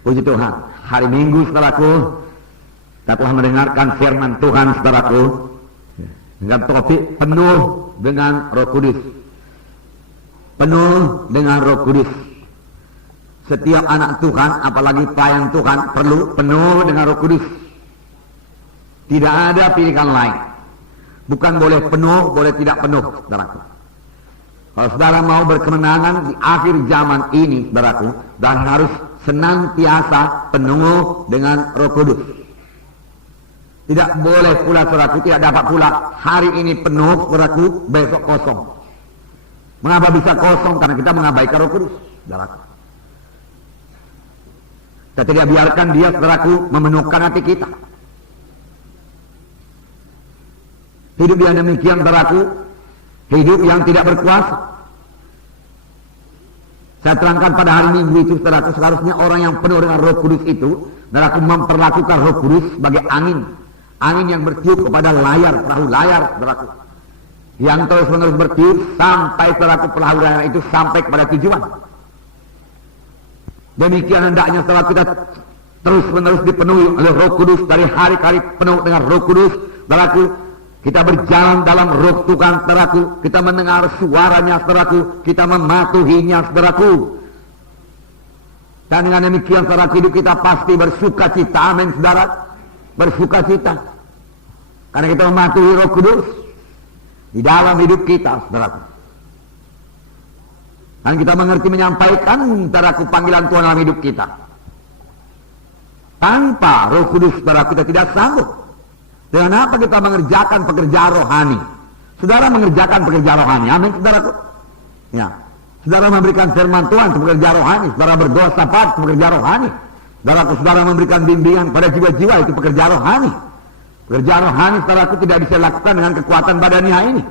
Puji Tuhan, hari Minggu saudaraku, kita telah mendengarkan firman Tuhan saudaraku, dengan topik penuh dengan Roh Kudus. Penuh dengan Roh Kudus. Setiap anak Tuhan, apalagi pelayan Tuhan, perlu penuh dengan Roh Kudus. Tidak ada pilihan lain. Bukan boleh penuh, boleh tidak penuh, saudaraku. Kalau saudara mau berkemenangan di akhir zaman ini, saudaraku, dan harus senantiasa penuh dengan Roh Kudus. Tidak boleh pula, saudaraku, tidak dapat pula hari ini penuh, saudaraku, besok kosong. Mengapa bisa kosong? Karena kita mengabaikan Roh Kudus, saudaraku. Kita tidak biarkan dia, saudaraku, memenuhkan hati kita. Hidup yang demikian, saudaraku, hidup yang tidak berkuasa. Saya terangkan pada hari Minggu itu, saudaraku, seharusnya orang yang penuh dengan Roh Kudus itu, saudaraku, memperlakukan Roh Kudus sebagai angin. Angin yang bertiup kepada layar, perahu layar, saudaraku. Yang terus-menerus bertiup sampai, saudaraku, perahu layar itu sampai kepada tujuan. Demikian hendaknya, saudara, kita terus-menerus dipenuhi oleh Roh Kudus, dari hari ke hari penuh dengan Roh Kudus, saudaraku. Kita berjalan dalam Roh Tuhan, saudaraku. Kita mendengar suaranya, saudaraku. Kita mematuhinya, saudaraku. Dan dengan demikian, saudaraku, hidup kita pasti bersuka cita. Amin, saudara. Bersuka cita. Karena kita mematuhi Roh Kudus di dalam hidup kita, saudaraku. Dan kita mengerti menyampaikan, saudaraku, panggilan Tuhan dalam hidup kita. Tanpa Roh Kudus, saudaraku, kita tidak sanggup. Dengan apa kita mengerjakan pekerjaan rohani? Saudara mengerjakan pekerjaan rohani. Amin, saudaraku. Ya. Saudara memberikan firman Tuhan untuk pekerjaan rohani. Saudara berdoa syafaat untuk pekerjaan rohani. Saudara memberikan bimbingan pada jiwa-jiwa, itu pekerjaan rohani. Pekerjaan rohani, saudaraku, tidak bisa dilakukan dengan kekuatan badaniah ini.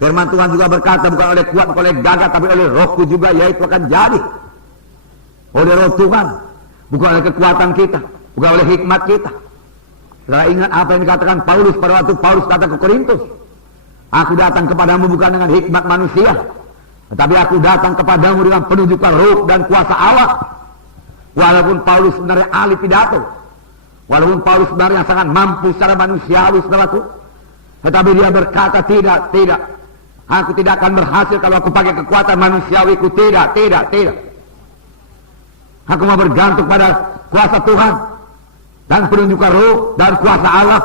Firman Tuhan juga berkata, bukan oleh kuat, bukan oleh gagah, tapi oleh Rohku juga, yaitu akan jadi. Oleh Roh Tuhan. Bukan oleh kekuatan kita, bukan oleh hikmat kita. Saudara ingat apa yang dikatakan Paulus pada waktu Paulus kata ke Korintus, aku datang kepadamu bukan dengan hikmat manusia, tetapi aku datang kepadamu dengan penunjukan Roh dan kuasa Allah. Walaupun Paulus sebenarnya ahli pidato, walaupun Paulus sebenarnya sangat mampu secara manusiawi, saudaraku, tetapi dia berkata, tidak, aku tidak akan berhasil kalau aku pakai kekuatan manusiawiku. Tidak. Aku mau bergantung pada kuasa Tuhan dan penunjukan Roh dan kuasa Allah.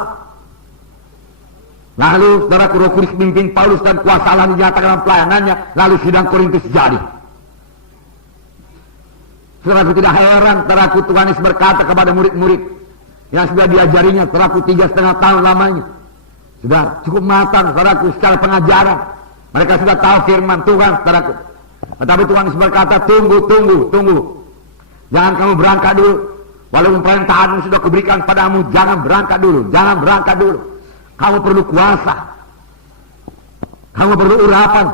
Lalu, saudaraku, Roh Kudus memimpin Paulus dan kuasa Allah dinyatakan dalam pelayanannya. Lalu sidang Korintus jadi. Saudaraku, tidak heran, saudaraku, Tuhan Yesus berkata kepada murid-murid yang sudah diajarinya, saudaraku, 3,5 tahun lamanya. Sudah cukup matang, saudaraku, secara pengajaran. Mereka sudah tahu firman Tuhan, saudaraku. Tetapi Tuhan Yesus berkata, tunggu. Jangan kamu berangkat dulu. Walaupun perintahanmu sudah kuberikan padamu, jangan berangkat dulu. Kamu perlu kuasa. Kamu perlu urapan.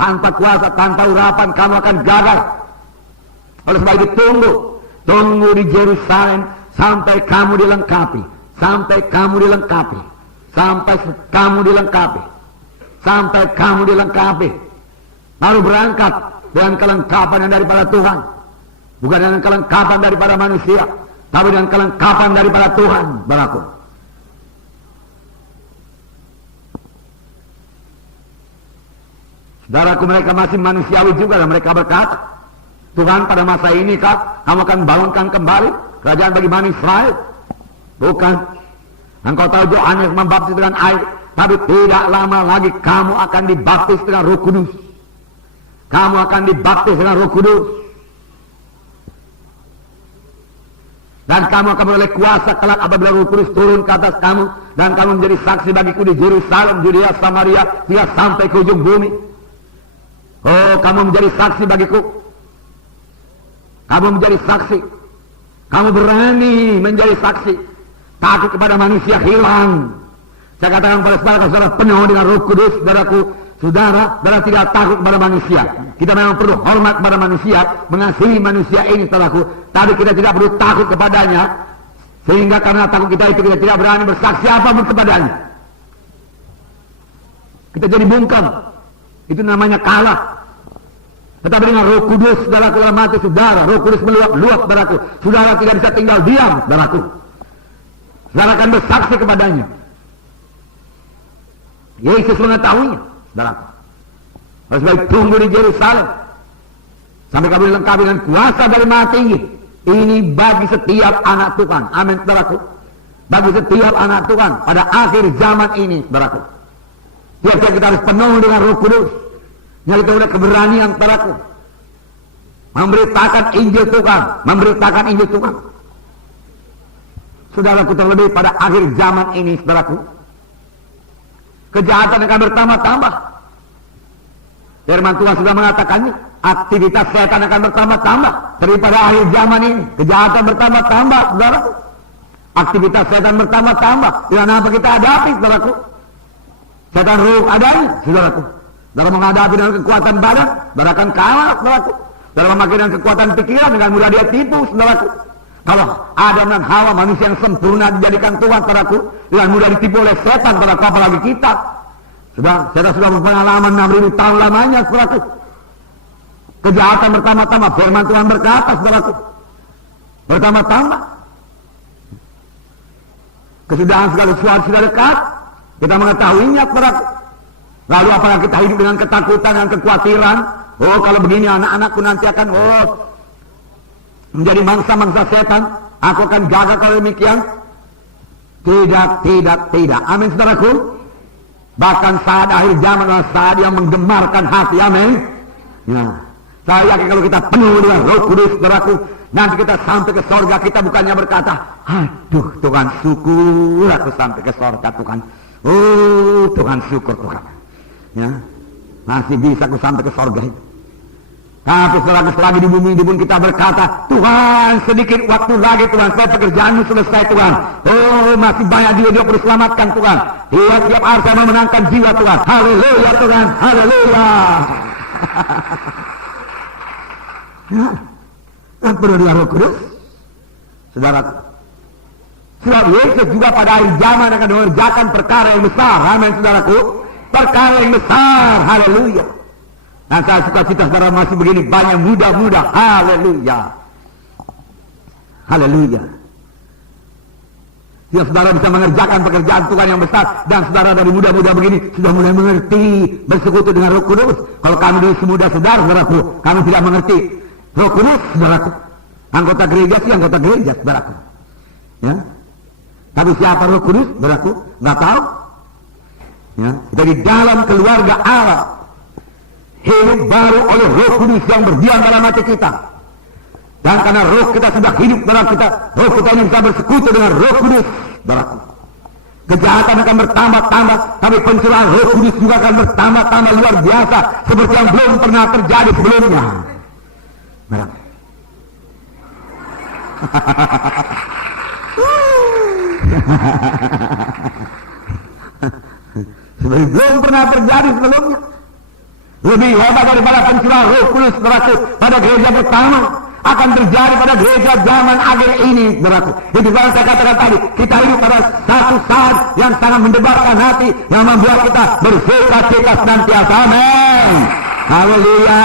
Tanpa kuasa, tanpa urapan, kamu akan gagal. Oleh sebab itu tunggu di Yerusalem sampai kamu dilengkapi. Sampai kamu dilengkapi. Lalu berangkat dengan kelengkapan yang daripada Tuhan. Bukan dengan kelengkapan daripada manusia, tapi dengan kelengkapan daripada Tuhan, saudaraku. Saudaraku, mereka masih manusiawi juga, dan mereka berkata, Tuhan, pada masa ini kamu akan bangunkan kembali kerajaan bagi Bani Israel. Bukan. Engkau tahu Yohanes membaptis dengan air, tapi tidak lama lagi kamu akan dibaptis dengan Roh Kudus. Kamu akan dibaptis dengan Roh Kudus. Dan kamu akan menoleh kuasa kelak apabila Roh Kudus turun ke atas kamu, dan kamu menjadi saksi bagiku di Yerusalem, Yudea, Samaria, hingga sampai ke ujung bumi. Oh, kamu menjadi saksi bagiku. Kamu menjadi saksi. Kamu berani menjadi saksi. Takut kepada manusia hilang. Saya katakan pada saudara penuh dengan Roh Kudus, saudara tidak takut kepada manusia. Kita memang perlu hormat kepada manusia, mengasihi manusia ini, saudaraku. Tapi kita tidak perlu takut kepadanya, sehingga karena takut kita itu kita tidak berani bersaksi apapun kepadanya. Kita jadi bungkam. Itu namanya kalah. Tetapi dengan Roh Kudus, saudaraku, dalam hati saudara, Roh Kudus meluap-luap, saudaraku. Saudara tidak bisa tinggal diam, saudaraku. Saudara akan bersaksi kepadanya. Yesus mengetahuinya, saudaraku. Oleh sebab itu, tunggu di Yerusalem sampai kamu dilengkapi dengan kuasa dari Maha Tinggi. Ini bagi setiap anak Tuhan. Amin, saudaraku. Bagi setiap anak Tuhan pada akhir zaman ini, saudaraku. Tiap-tiap kita harus penuh dengan Roh Kudus. Yang kita udah keberanian, saudaraku. Memberitakan Injil Tuhan. Memberitakan Injil Tuhan. Saudaraku, terlebih pada akhir zaman ini, saudaraku. Kejahatan akan bertambah-tambah. Firman Tuhan sudah mengatakannya. Aktivitas setan akan bertambah-tambah. Daripada akhir zaman ini. Kejahatan bertambah-tambah, saudaraku. Aktivitas setan bertambah-tambah. Dengan apa kita hadapi, saudaraku? Setan ruh adanya, saudaraku. Dalam menghadapi dengan kekuatan badan, saudara akan kalah, saudaraku. Dalam memakai dengan kekuatan pikiran, dengan mudah dia tipu, saudaraku. Kalau Adam dan Hawa, manusia yang sempurna dijadikan Tuhan, saudaraku, dengan mudah ditipu oleh setan, saudaraku, apalagi kita. Setan sudah berpengalaman 6.000 tahun lamanya, saudaraku. Kejahatan bertambah-tambah. Firman Tuhan berkata, saudaraku, bertambah-tambah. Kesudahan segala sesuatu sudah dekat. Kita mengetahuinya, saudaraku. Lalu apakah kita hidup dengan ketakutan dan kekhawatiran? Oh, kalau begini anak-anakku nanti akan menjadi mangsa-mangsa setan. Aku akan jaga kalau demikian. Tidak. Amin, saudaraku. Bahkan saat akhir zaman adalah saat yang menggemarkan hati. Amin. Nah, saya yakin kalau kita penuh dengan Roh Kudus, saudaraku, nanti kita sampai ke sorga, kita bukannya berkata, aduh Tuhan, syukur aku sampai ke sorga, Tuhan. Oh Tuhan, syukur Tuhan. Ya, masih bisa aku sampai ke sorga itu. Tapi selagi di bumi ini pun kita berkata, Tuhan, sedikit waktu lagi Tuhan, supaya pekerjaanmu selesai Tuhan. Oh, masih banyak jiwa-jiwa perlu selamatkan Tuhan. Tiap hari saya memenangkan jiwa Tuhan. Haleluya Tuhan, haleluya. Yang perlu dengan Roh Kudus, saudaraku. Sebab Yesus juga pada akhir zaman akan mengerjakan perkara yang besar. Amin, saudaraku. Perkara yang besar, haleluya. Dan saya suka cita saudara masih begini, banyak muda-muda, haleluya. Haleluya. Ya, saudara bisa mengerjakan pekerjaan Tuhan yang besar. Dan saudara dari muda-muda begini sudah mulai mengerti bersekutu dengan Roh Kudus. Kalau kami dulu semuda saudaraku, kami tidak mengerti Roh Kudus, saudaraku. Anggota gereja sih anggota gereja, saudaraku. Ya. Tapi siapa Roh Kudus, saudaraku? Nggak tahu. Ya. Kita di dalam keluarga Allah, hidup baru oleh Roh Kudus yang berdiam dalam hati kita. Dan karena roh kita sudah hidup dalam kita, roh kita ini bisa bersekutu dengan Roh Kudus, saudaraku. Kejahatan akan bertambah-tambah, tapi pencurahan Roh Kudus juga akan bertambah-tambah luar biasa, seperti yang belum pernah terjadi sebelumnya. Seperti belum pernah terjadi sebelumnya. Lebih hebat daripada pencurahan Roh Kudus, saudaraku, pada gereja pertama akan terjadi pada gereja zaman akhir ini, saudaraku. Itu yang saya katakan tadi, kita hidup pada satu saat yang sangat mendebarkan hati, yang membuat kita bersuka cita senantiasa. Amin. Haleluya.